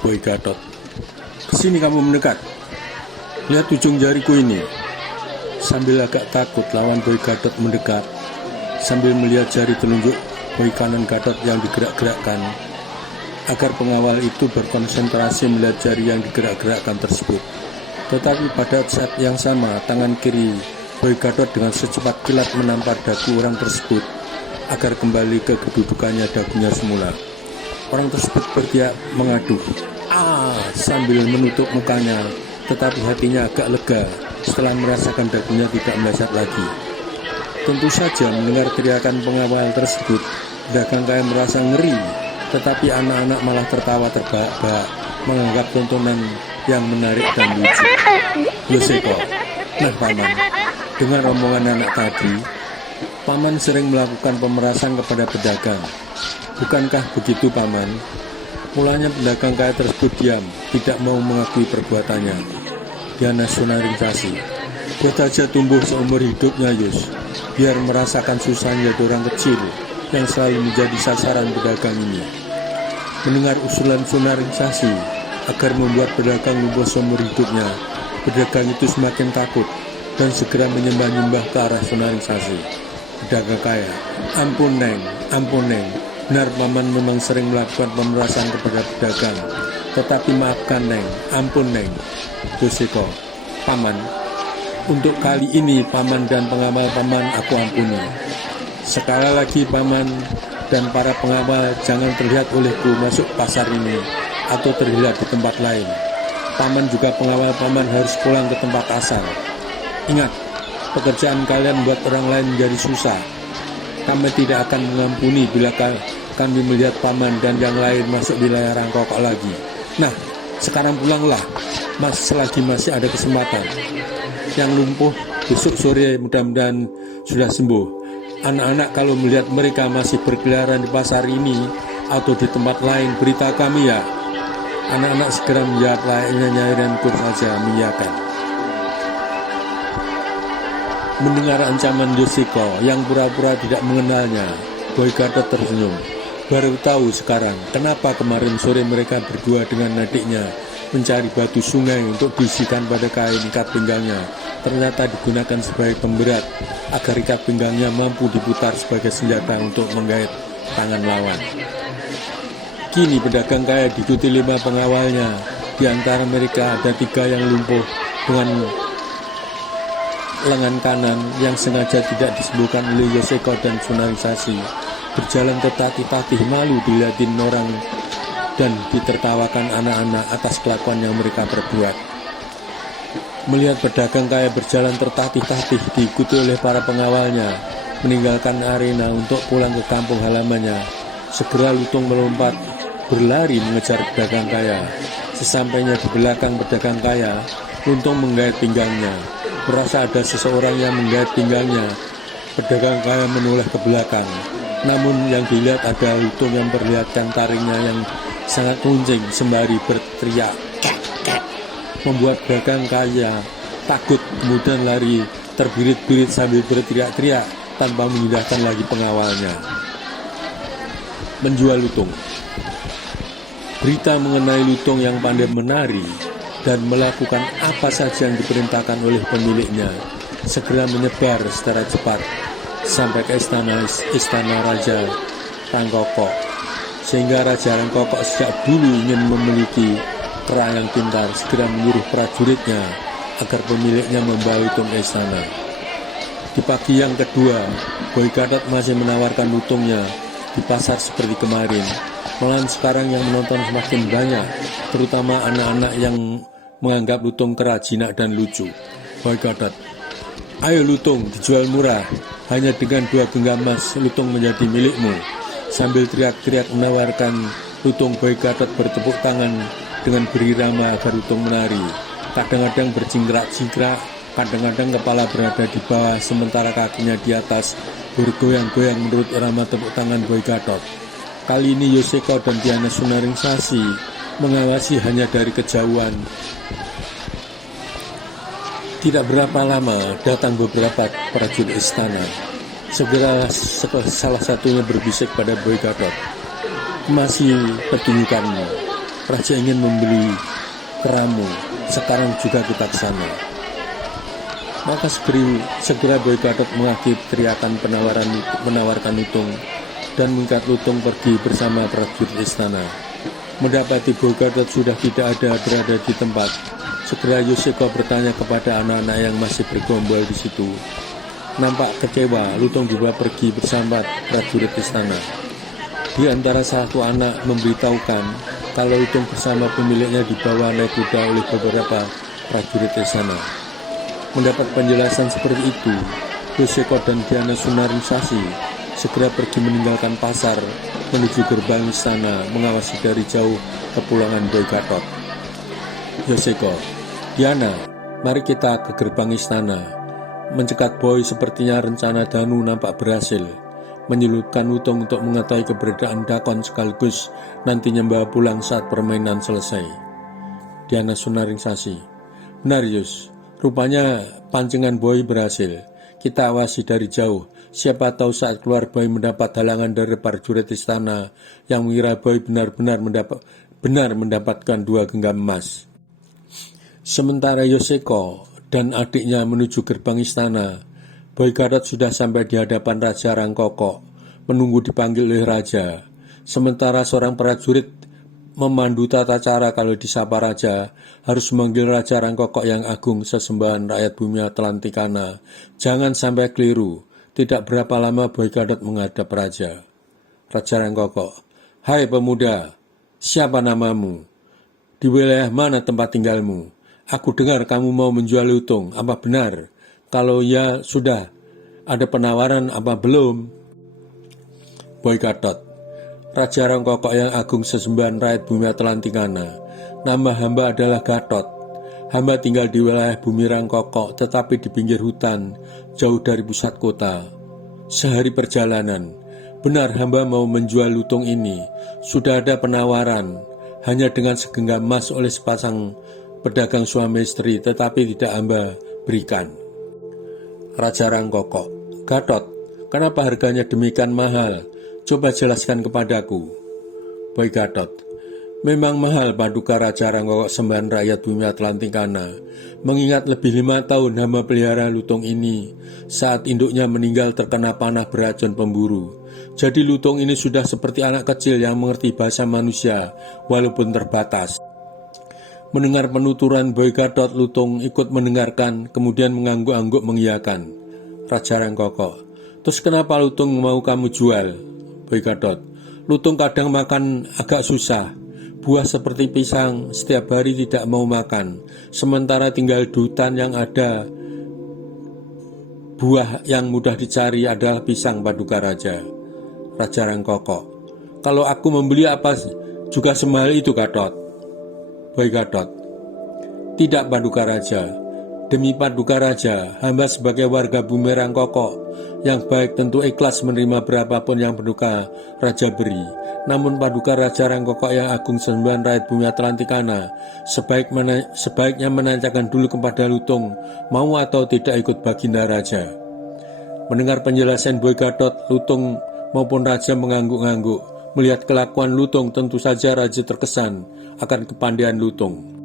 Boy Gatot. Kesini kamu mendekat. Lihat ujung jariku ini. Sambil agak takut, lawan Boy Gatot mendekat. Sambil melihat jari telunjuk Boy kanan Gatot yang digerak-gerakkan, agar pengawal itu berkonsentrasi melihat jari yang digerak-gerakkan tersebut. Tetapi pada saat yang sama, tangan kiri Boy Gatot dengan secepat kilat menampar dagu orang tersebut agar kembali ke kedudukannya dagunya semula. Orang tersebut berteriak mengaduh, sambil menutup mukanya, tetapi hatinya agak lega setelah merasakan dagunya tidak meleset lagi. Tentu saja mendengar teriakan pengawal tersebut, pedagang kaya merasa ngeri, tetapi anak-anak malah tertawa terbahak-bahak menganggap tontonan yang menarik dan lucu. Yoseko, nah paman, dengan omongan anak tadi, paman sering melakukan pemerasan kepada pedagang. Bukankah begitu paman? Mulanya pedagang kaya tersebut diam, tidak mau mengakui perbuatannya. Dia nasionalisasi. Buat aja tumbuh seumur hidupnya Yus, biar merasakan susahnya jadi orang kecil yang selalu menjadi sasaran pedagang ini. Mendengar usulan nasionalisasi agar membuat pedagang lumpuh seumur hidupnya, pedagang itu semakin takut dan segera menyembah-nyembah ke arah nasionalisasi. Pedagang kaya, ampun neng, benar paman memang sering melakukan pemerasan kepada pedagang, tetapi maafkan neng, ampun neng. Yoseko, paman, untuk kali ini paman dan pengawal paman aku ampuni. Sekali lagi paman dan para pengawal jangan terlihat olehku masuk pasar ini atau terlihat di tempat lain. Paman juga pengawal paman harus pulang ke tempat asal. Ingat, pekerjaan kalian buat orang lain menjadi susah. Kami tidak akan mengampuni bila kami melihat paman dan yang lain masuk wilayah Rangkokok lagi. Nah, sekarang pulanglah, mas, selagi masih ada kesempatan. Yang lumpuh besok sore mudah-mudahan sudah sembuh. Anak-anak kalau melihat mereka masih berkeliaran di pasar ini atau di tempat lain, berita kami ya. Anak-anak segera menjawab layaknya Nyai Renkur saja mengiyakan. Mendengar ancaman Yoseko yang pura-pura tidak mengenalnya, Boy Gatot tersenyum. Baru tahu sekarang kenapa kemarin sore mereka berdua dengan adiknya mencari batu sungai untuk diisikan pada kain ikat pinggangnya. Ternyata digunakan sebagai pemberat agar ikat pinggangnya mampu diputar sebagai senjata untuk menggait tangan lawan. Kini pedagang kaya diikuti 5 pengawalnya. Di antara mereka ada 3 yang lumpuh dengan lengan kanan yang sengaja tidak disembuhkan oleh Yoseko dan nasionalisasi. Berjalan tertatih-tatih, malu dilihatin orang dan ditertawakan anak-anak atas kelakuan yang mereka perbuat. Melihat pedagang kaya berjalan tertatih-tatih diikuti oleh para pengawalnya meninggalkan arena untuk pulang ke kampung halamannya, segera Lutung melompat berlari mengejar pedagang kaya. Sesampainya di belakang pedagang kaya, Lutung menggait pinggangnya. Merasa ada seseorang yang menggait pinggangnya, pedagang kaya menoleh ke belakang. Namun yang dilihat ada Lutung yang memperlihatkan taringnya yang sangat runcing sembari berteriak kek, membuat pedagang kaya takut, kemudian lari terbirit-birit sambil berteriak-teriak tanpa mengindahkan lagi pengawalnya. Menjual Lutung. Berita mengenai Lutung yang pandai menari dan melakukan apa saja yang diperintahkan oleh pemiliknya segera menyebar secara cepat sampai ke istana Raja Rangkokok, sehingga Raja Rangkokok sejak dulu ingin memiliki kera yang pintar, segera menyuruh prajuritnya agar pemiliknya membawa Lutung ke istana. Di pagi yang kedua, Boy Gatot masih menawarkan Lutungnya di pasar seperti kemarin. Malahan sekarang yang menonton semakin banyak, terutama anak-anak yang menganggap Lutung kera, jinak dan lucu. Boy Gatot, ayo Lutung, dijual murah, hanya dengan 2 genggam emas Lutung menjadi milikmu. Sambil teriak-teriak menawarkan Lutung, Boy Gatot bertepuk tangan dengan berirama agar Lutung menari. Kadang-kadang berjingkrak-jingkrak, kadang-kadang kepala berada di bawah sementara kakinya di atas, bergoyang-goyang menurut irama tepuk tangan Boy Gatot. Kali ini Yoseko dan Diana Sunaringsi mengawasi hanya dari kejauhan. Tidak berapa lama datang beberapa prajurit istana. Segera salah satunya berbisik pada Boy Gatot, "Masih pertunjukanmu. Raja ingin membeli keramu, sekarang juga kita ke sana. Maka segera Boy Gadot mengakhiri teriakan menawarkan lutung dan mengikat lutung pergi bersama prajurit istana. Mendapati Boy Gadot sudah tidak berada di tempat, segera Yoseko bertanya kepada anak-anak yang masih bergombol di situ. Nampak kecewa, lutung dibawa pergi bersama prajurit istana. Di antara satu anak memberitahukan kalau lutung bersama pemiliknya dibawa naik kuda oleh beberapa prajurit istana. Mendapat penjelasan seperti itu, Yoseko dan Diana Sunaringsasi segera pergi meninggalkan pasar menuju gerbang istana, mengawasi dari jauh kepulangan Boy Gadot. Yoseko, Diana, mari kita ke gerbang istana. Mencegat Boy sepertinya rencana Danu nampak berhasil. Menyelupkan lutung untuk mengetahui keberadaan Dakon sekaligus nantinya membawa pulang saat permainan selesai. Diana Sunaringsasi, benar Yus, rupanya pancingan Boy berhasil. Kita awasi dari jauh, siapa tahu saat keluar Boy mendapat halangan dari prajurit istana yang mengira Boy benar mendapatkan 2 genggam emas. Sementara Yoseko dan adiknya menuju gerbang istana, Boy Gadot sudah sampai di hadapan Raja Rangkoko, menunggu dipanggil oleh Raja. Sementara seorang prajurit memandu tata cara kalau disapa Raja, harus memanggil Raja Rangkoko yang agung sesembahan rakyat bumi Atlantikana. Jangan sampai keliru. Tidak berapa lama Boy Gadot menghadap Raja. Raja Rangkoko, hai pemuda, siapa namamu? Di wilayah mana tempat tinggalmu? Aku dengar kamu mau menjual lutung, apa benar? Kalau ya sudah, ada penawaran apa belum? Boy Gadot, Raja Rangkoko yang agung sesembahan rakyat bumi Atlantikana. Nama hamba adalah Gatot. Hamba tinggal di wilayah bumi Rangkoko, tetapi di pinggir hutan, jauh dari pusat kota. Sehari perjalanan, benar hamba mau menjual lutung ini. Sudah ada penawaran, hanya dengan segenggam emas oleh sepasang pedagang suami istri, tetapi tidak hamba berikan. Raja Rangkoko, Gatot, kenapa harganya demikian mahal? Coba jelaskan kepadaku. Boy Gadot, memang mahal paduka Raja Rangkoko sembahan rakyat bumi Atlantikana. Mengingat lebih 5 tahun hamba pelihara lutung ini. Saat induknya meninggal terkena panah beracun pemburu. Jadi lutung ini sudah seperti anak kecil yang mengerti bahasa manusia, walaupun terbatas. Mendengar penuturan Boy Gadot, lutung ikut mendengarkan, kemudian mengangguk-angguk mengiyakan. Raja Rangkoko, terus kenapa lutung mau kamu jual? Boy Gadot, lutung kadang makan agak susah. Buah seperti pisang setiap hari tidak mau makan. Sementara tinggal di hutan yang ada buah yang mudah dicari adalah pisang paduka Raja. Raja Rangkoko, kalau aku membeli apa juga semahal itu Gadot? Boy Gadot, tidak paduka Raja. Demi paduka Raja, hamba sebagai warga bumi Rangkoko yang baik tentu ikhlas menerima berapapun yang paduka Raja beri. Namun paduka Raja Rangkoko yang agung sembahan rakyat bumi Atlantikana sebaiknya menanyakan dulu kepada lutung mau atau tidak ikut baginda Raja. Mendengar penjelasan Boy Gadot, lutung maupun Raja mengangguk-angguk. Melihat kelakuan lutung, tentu saja Raja terkesan akan kepandaian lutung.